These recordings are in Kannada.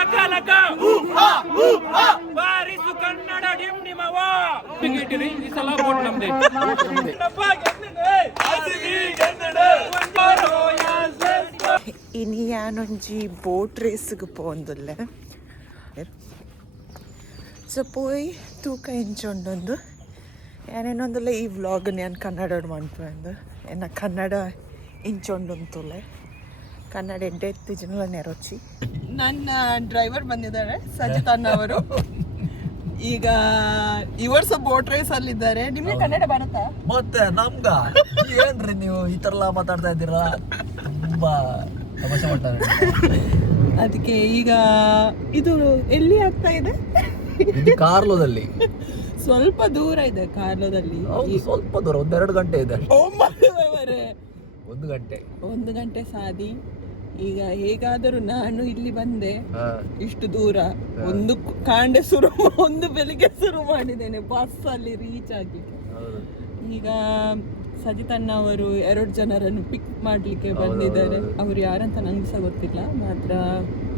ಲಕ ಲಕ ಬಾರಿಸು ಕನ್ನಡ ಡಿಂಡಿಮವ ಇಟ್ಟಿರಿ ಈ ಸಲ ವೋಟ್ ನಮ್ದೆ ಇನಿ ಯಾನೊಂಜಿ ಬೋಟ್ ರೇಸ್ಗೆ ಪೋಂದುಲ್ಲೆ ಸೊ ಪೋಯಿ ತೂಕ ಎಂಚೊಂಡೊಂದು ಏನೇನೊಂದುಲ್ಲ ಈ ವ್ಲಾಗ್ ನಾನು ಕನ್ನಡ ಮಾಡ್ಕೊಂಡು ಎನ್ನ ಕನ್ನಡ ಇಂಚೊಂಡುಂತುಲೆ ಕನ್ನಡ ಎಡ್ಡೆ ಎತ್ತಿಜಿನಲ್ಲ ನೆರೊಚ್ಚಿ ನನ್ನ ಡ್ರೈವರ್ ಬಂದಿದ್ದಾರೆ ಸಜಿತ್ ಅಣ್ಣ ಅವರು ಈಗ ಇವರು ಸಹ ಬೋಟ್ ರೇಸ್ ಅಲ್ಲಿದ್ದಾರೆ ನಿಮಗೆ ಕನ್ನಡ ಬರುತ್ತಾ ಮತ್ತೆ ನಮ್ಗ ಏನ್ರಿ ನೀವು ಈ ತರ ಎಲ್ಲ ಮಾತಾಡ್ತಾ ಇದ್ದೀರಾ ತುಂಬಾ ತಮಾಷೆ ಮಾಡ್ತಾರೆ ಅದಕ್ಕೆ ಈಗ ಇದು ಎಲ್ಲಿ ಆಗ್ತಾ ಇದೆ ಇದು ಕಾರ್ಲೋದಲ್ಲಿ ಸ್ವಲ್ಪ ದೂರ ಇದೆ ಕಾರ್ಲೋದಲ್ಲಿ ಸ್ವಲ್ಪ ದೂರ 1-2 ಗಂಟೆ ಇದೆ ಒಂದು 1 ಗಂಟೆ ಸಾದಿ ಈಗ ಹೇಗಾದರೂ ನಾನು ಇಲ್ಲಿ ಬಂದೆ ಇಷ್ಟು ದೂರ ಒಂದು ಕಾಂಡೆ ಒಂದು ಬೆಳಿಗ್ಗೆ ಶುರು ಮಾಡಿದ್ದೇನೆ ಬಸ್ ಅಲ್ಲಿ ರೀಚ್ ಆಗಿ ಈಗ ಸಜಿತಣ್ಣ ಅವರು 2 ಜನರನ್ನು ಪಿಕ್ ಮಾಡ್ಲಿಕ್ಕೆ ಬಂದಿದ್ದಾರೆ ಅವ್ರು ಯಾರಂತ ನಂಗೆ ಸಹ ಗೊತ್ತಿಲ್ಲ ಮಾತ್ರ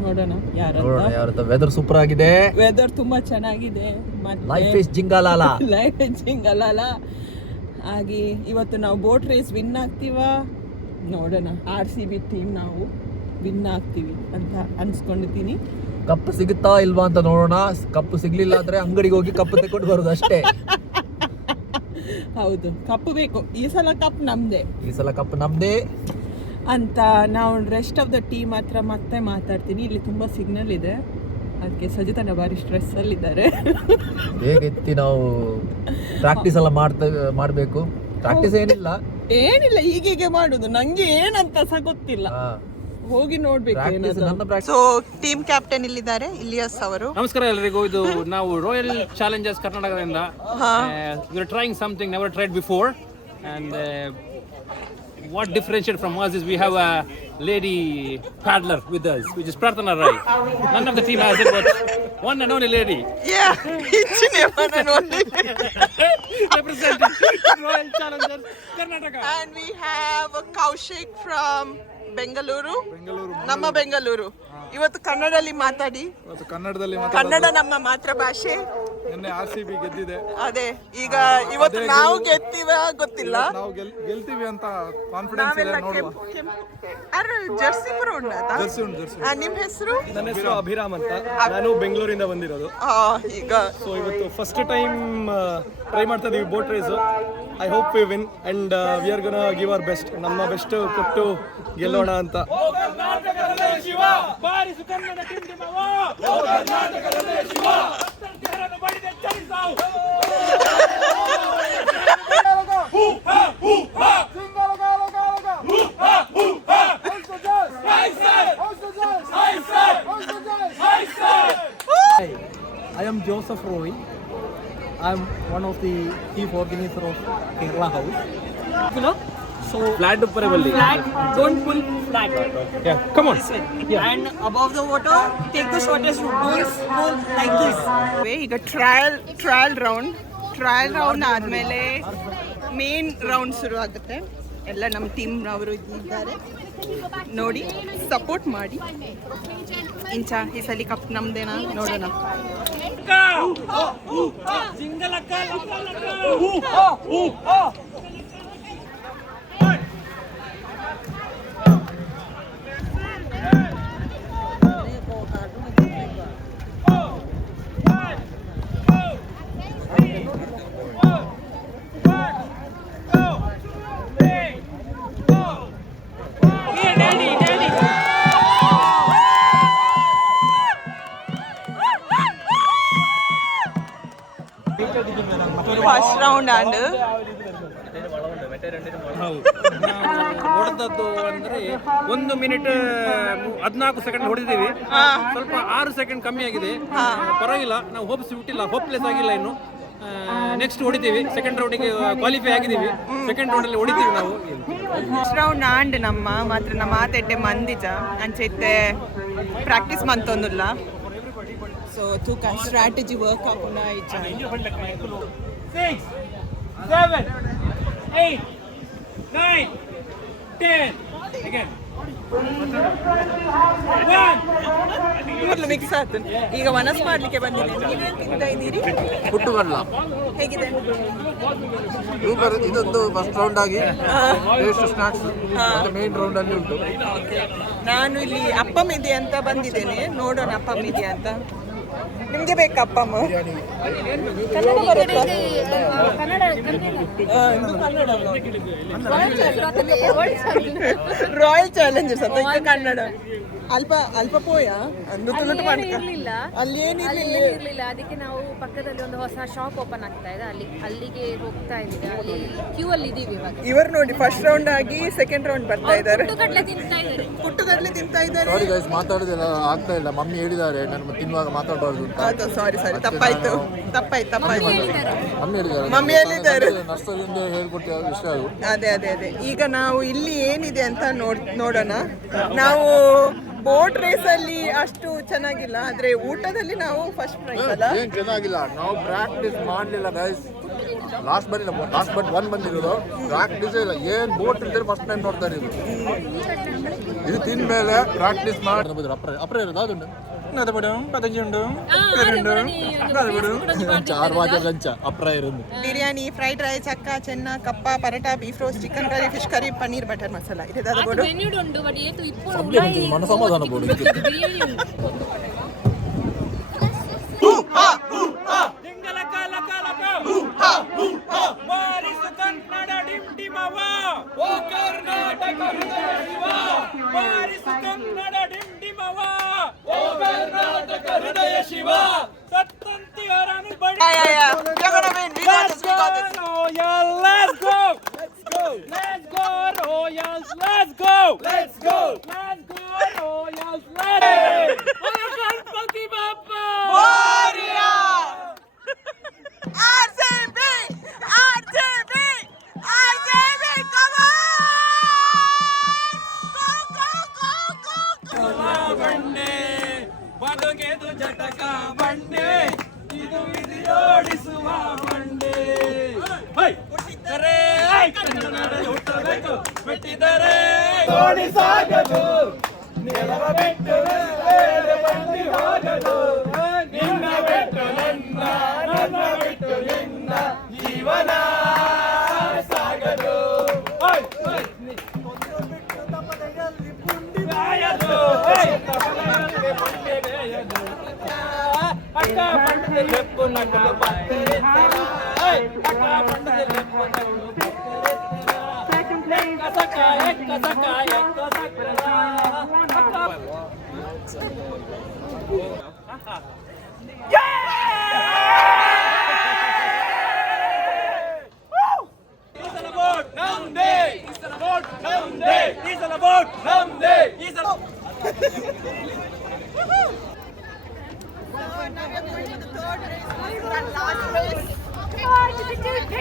ನೋಡೋಣ ಯಾರಂತ ವೆದರ್ ಸೂಪರ್ ಆಗಿದೆ ವೆದರ್ ತುಂಬಾ ಚೆನ್ನಾಗಿದೆ ಲೈಫ್ ಇಸ್ ಜಿಂಗಾಲಾಲ ಹಾಗೆ ಇವತ್ತು ನಾವು ಬೋಟ್ ರೇಸ್ ವಿನ್ ಆಗ್ತೀವಾ ನೋಡೋಣ RCB ಟೀಮ್ ನಾವು ವಿನ್ ಆಗ್ತೀವಿ ಅಂತ ಅನ್ಸ್ಕೊಂಡಿದ್ದೀನಿ ಕಪ್ಪು ಸಿಗುತ್ತಾ ಇಲ್ವಾ ಅಂತ ನೋಡೋಣ ಕಪ್ಪು ಸಿಗ್ಲಿಲ್ಲ ಅಂದ್ರೆ ಅಂಗಡಿಗೆ ಹೋಗಿ ಕಪ್ಪು ತಗೊಂಡು ಬರೋದು ಅಷ್ಟೇ ಹೌದು ಕಪ್ಪು ಬೇಕು ಈ ಸಲ ಕಪ್ ನಮ್ದೇ ಅಂತ ನಾವು ರೆಸ್ಟ್ ಆಫ್ ದ ಟೀಮ್ ಹತ್ರ ಮತ್ತೆ ಮಾತಾಡ್ತೀನಿ ಇಲ್ಲಿ ತುಂಬಾ ಸಿಗ್ನಲ್ ಇದೆ ಅದಕ್ಕೆ ಸಜಿತನ ಬಾರಿ ಸ್ಟ್ರೆಸ್ ಅಲ್ಲಿ ಇದ್ದಾರೆ ಹೇಗೆತ್ತಿ ನಾವು ಪ್ರಾಕ್ಟೀಸ್ ಎಲ್ಲ ಮಾಡಬೇಕು ಪ್ರಾಕ್ಟೀಸ್ ಏನಿಲ್ಲ ಹೀಗೆ ಮಾಡುದು ನಂಗೆ ಏನಂತ ಸಹ ಗೊತ್ತಿಲ್ಲ ಹೋಗಿ ನೋಡ್ಬೇಕು ಸೊ ಟೀಮ್ ಕ್ಯಾಪ್ಟನ್ ಇಲ್ಲಿದ್ದಾರೆ ಇಲಿಯಾಸ್ ಅವರು ನಮಸ್ಕಾರ ಎಲ್ಲರಿಗೂ ಇದು ನಾವು ರಾಯಲ್ ಚಾಲೆಂಜರ್ಸ್ ಕರ್ನಾಟಕದಿಂದ we are trying something never tried before and what differentiates from us is we have a lady paddler with us which is Prarthana Rai. None of the team has it but one and only lady one and only representing Royal Challengers Karnataka and we have Kaushik from Bengaluru ನಮ್ಮ ಬೆಂಗಳೂರು ಇವತ್ತು ಕನ್ನಡದಲ್ಲಿ ಮಾತಾಡಿ ಕನ್ನಡ ನಮ್ಮ ಮಾತೃ ಭಾಷೆ RCB ಗೆದ್ದಿದೆ ಅದೇ ಈಗ ಇವತ್ತು ನಾವು ಗೆಲ್ತೀವ ಗೊತ್ತಿಲ್ಲ ನಾವು ಗೆಲ್ತೀವಿ ಅಂತ ಕಾನ್ಫಿಡೆನ್ಸ್ ಇದೆ ನೋಡುವ ಜರ್ಸಿ ಪುರ ಜರ್ಸಿ ನಿಮ್ಮ ಹೆಸರು ನನ್ನ ಹೆಸರು ಅಭಿರಾಮ್ ಅಂತ ನಾನು ಬೆಂಗಳೂರಿಂದ ಬಂದಿರೋದು ಈಗ ಸೊ ಇವತ್ತು ಫಸ್ಟ್ ಟೈಮ್ ಟ್ರೈ ಮಾಡ್ತಾ ಇದೀವಿ boat race I hope we win and we are gonna give our best ನಮ್ಮ ಬೆಸ್ಟ್ ಕೊಟ್ಟು ಗೆಲ್ಲೋಣ ಅಂತ I am Joseph Roy. I am one of the chief organizer of Kerala House. so flat uppare balli Don't pull flat. yeah come on And above the water, take the shortest route. Don't pull like this. ಈಗ ಟ್ರಯಲ್ ರೌಂಡ್ ಆದ್ಮೇಲೆ ಮೇನ್ ರೌಂಡ್ ಶುರು ಆಗುತ್ತೆ ಎಲ್ಲ ನಮ್ಮ ಟೀಮ್ ಅವರು ಇದ್ದಾರೆ ನೋಡಿ ಸಪೋರ್ಟ್ ಮಾಡಿ ಇಂಚ ಈ ಸಲ ಕಪ್ ನಮ್ದೇನಾ ನೋಡೋಣ ಫಸ್ಟ್ ರೌಂಡ್ ಅಂಡ್ ಹೊಡೆದದ್ದು ಅಂದ್ರೆ 1 ಮಿನಿಟ್ 14 ಸೆಕೆಂಡ್ ಹೊಡೆದಿದ್ದೀವಿ ಸ್ವಲ್ಪ 6 ಸೆಕೆಂಡ್ ಕಮ್ಮಿ ಆಗಿದೆ ಪರವಾಗಿಲ್ಲ ನಾವು ಹೋಪ್ಲೆಸ್ ಆಗಿಲ್ಲ ಇನ್ನು ನೆಕ್ಸ್ಟ್ ಹೊಡಿತೀವಿ ಸೆಕೆಂಡ್ ರೌಂಡಿಗೆ ಕ್ವಾಲಿಫೈ ಆಗಿದ್ದೀವಿ ಸೆಕೆಂಡ್ ರೌಂಡಲ್ಲಿ ಹೊಡಿತೀವಿ ನಾವು ಫಸ್ಟ್ ರೌಂಡ್ ಆಂಡ್ ನಮ್ಮ ಮಾತ್ರ ನಮ್ಮ ಆತೆಡ್ಡೆ ಮಂದಿಜ ಅಂಚೈತೆ ಪ್ರಾಕ್ಟೀಸ್ ಮಂತೊಂದುಲ್ಲ ಸೊ ತೂಕ ಸ್ಟ್ರಾಟಜಿ ವರ್ಕ್ ಆಪುನ ಇಜ್ಜ 6 7 8 9 10 again 1 ಮೊದಲು ಮಿಕ್ಸ್ ಆಯ್ತು. ಈಗ ವನಸ್ ಮಾಡ್ಲಿಕ್ಕೆ ಬಂದಿದ್ದೀನಿ. ನೀವೇನು ತಿಂತಾ ಇದ್ದೀರಿ? ಪುಟ್ಟುಗಡ್ಲ ಹೇಗಿದೆ? ಇದೊಂದು ಫಸ್ಟ್ ರೌಂಡ್ ಆಗಿ ಟೇಸ್ಟ್ ಸ್ನಾಕ್ಸ್ ಮೇನ್ ರೌಂಡ್ ಅಲ್ಲಿ ಉಂಟು. ನಾನು ಇಲ್ಲಿ ಅಪ್ಪಮ್ ಇದೆ ಅಂತ ಬಂದಿದ್ದೇನೆ, ನೋಡೋಣ ಅಪ್ಪಮ್ ಇದೆ ಅಂತ. ನಿಮ್ಗೆ ಬೇಕಾ ಅಪ್ಪಮ್ಮ? ಕನ್ನಡ ಬರುತ್ತಾ? ರಾಯಲ್ ಚಾಲೆಂಜರ್ಸ್ ಅಂತ ಈಗ ಕನ್ನಡ ಅಲ್ಪ ಪೋಯ ಅಲ್ಲಿ ಇರ್ಲಿಲ್ಲ. ಅದಕ್ಕೆ ನಾವು ಪಕ್ಕದಲ್ಲಿ ಒಂದು ಹೊಸ ಶಾಪ್ ಓಪನ್ ಆಗ್ತಾ ಇದೆ, ಅಲ್ಲಿಗೆ ಹೋಗ್ತಾ ಇದ್ದೀವಿ. ಅಲ್ಲಿ ಕ್ಯೂ ಅಲ್ಲಿ ಇದೀವಿ ಇವಾಗ. ಇವರು ನೋಡಿ ಫಸ್ಟ್ ರೌಂಡ್ ಆಗಿ ಸೆಕೆಂಡ್ ರೌಂಡ್ ಬರ್ತಾ ಇದ್ದಾರೆ. ಪುಟ್ಟಗಡ್ಲೆ ತಿಂತಾ ಇದ್ದಾರೆ. ಸಾರಿ ಗೈಸ್, ಮಾತಾಡೋದಿಲ್ಲ ಆಗ್ತಾ ಇಲ್ಲ. ಮಮ್ಮಿ ಹೇಳಿದ್ದಾರೆ ನಾನು ತಿನ್ನುವಾಗ ಮಾತಾಡಬಾರ್ದು ಅಂತ. ಸಾರಿ ತಪ್ಪಾಯ್ತು. ಮಮ್ಮಿ ಹೇಳಿದ್ದಾರೆ ನರ್ಸರಿಯಿಂದ ಹೇಳ್ಕೊಟ್ಟಿರೋ ವಿಷಯ ಅದು. ಅದೇ ಈಗ ನಾವು ಇಲ್ಲಿ ಏನಿದೆ ಅಂತ ನೋಡೋಣ. ನಾವು ಬೋಟ್ ರೇಸ್ ಅಲ್ಲಿ ಅಷ್ಟು ಚೆನ್ನಾಗಿಲ್ಲ, ಆದ್ರೆ ಊಟದಲ್ಲಿ ನಾವು ಫಸ್ಟ್ ಪ್ರೈಸ್ ಅಲ್ಲ. ಏನ್ ಚೆನ್ನಾಗಿಲ್ಲ, ನಾವು ಪ್ರಾಕ್ಟೀಸ್ ಮಾಡ್ಲಿಲ್ಲ ಗೈಸ್. ಲಾಸ್ಟ್ ಬಟ್ 1 ಬಂದಿರೋದು, ಪ್ರಾಕ್ಟೀಸ್ ಇಲ್ಲ. ಏನ್ ಬೋಟ್ ಇದ್ರೆ ಫಸ್ಟ್ ಟೈಮ್ ನೋಡ್ತಾ ಇರೋದು. ಇದು ತಿಂದ ಮೇಲೆ ಪ್ರಾಕ್ಟೀಸ್ ಮಾಡಿ ಅಪ್ರ ಇರೋದು ಅದನ್ನು ಬಿರಿಯಾನಿ, ಫ್ರೈಡ್ ರೈಸ್, ಅಕ್ಕ, ಚೆನ್ನ, kappa, parotta, beef roast, chicken curry, fish curry, paneer butter masala ಇದೆ. ಮನ ಸಮಾಧಾನ ಬೋಡು.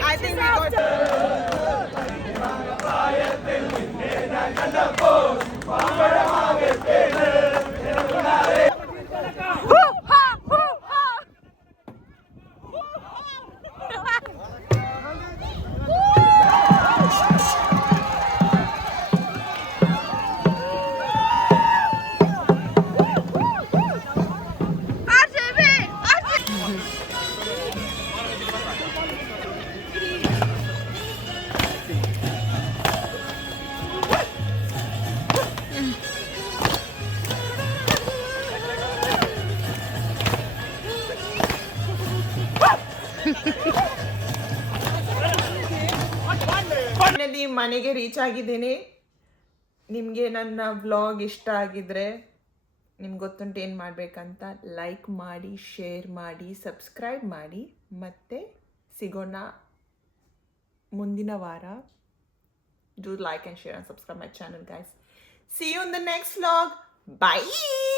I think we got ಮನೆಗೆ ರೀಚ್ ಆಗಿದ್ದೀನಿ. ನಿಮಗೆ ನನ್ನ ವ್ಲಾಗ್ ಇಷ್ಟ ಆಗಿದ್ರೆ ನಿಮ್ಗೆ ಗೊತ್ತುಂಟು ಏನು ಮಾಡಬೇಕಂತ. ಲೈಕ್ ಮಾಡಿ, ಶೇರ್ ಮಾಡಿ, ಸಬ್ಸ್ಕ್ರೈಬ್ ಮಾಡಿ. ಮತ್ತೆ ಸಿಗೋಣ ಮುಂದಿನ ವಾರ. Do like and share and subscribe my channel, guys. See you in the next vlog. Bye.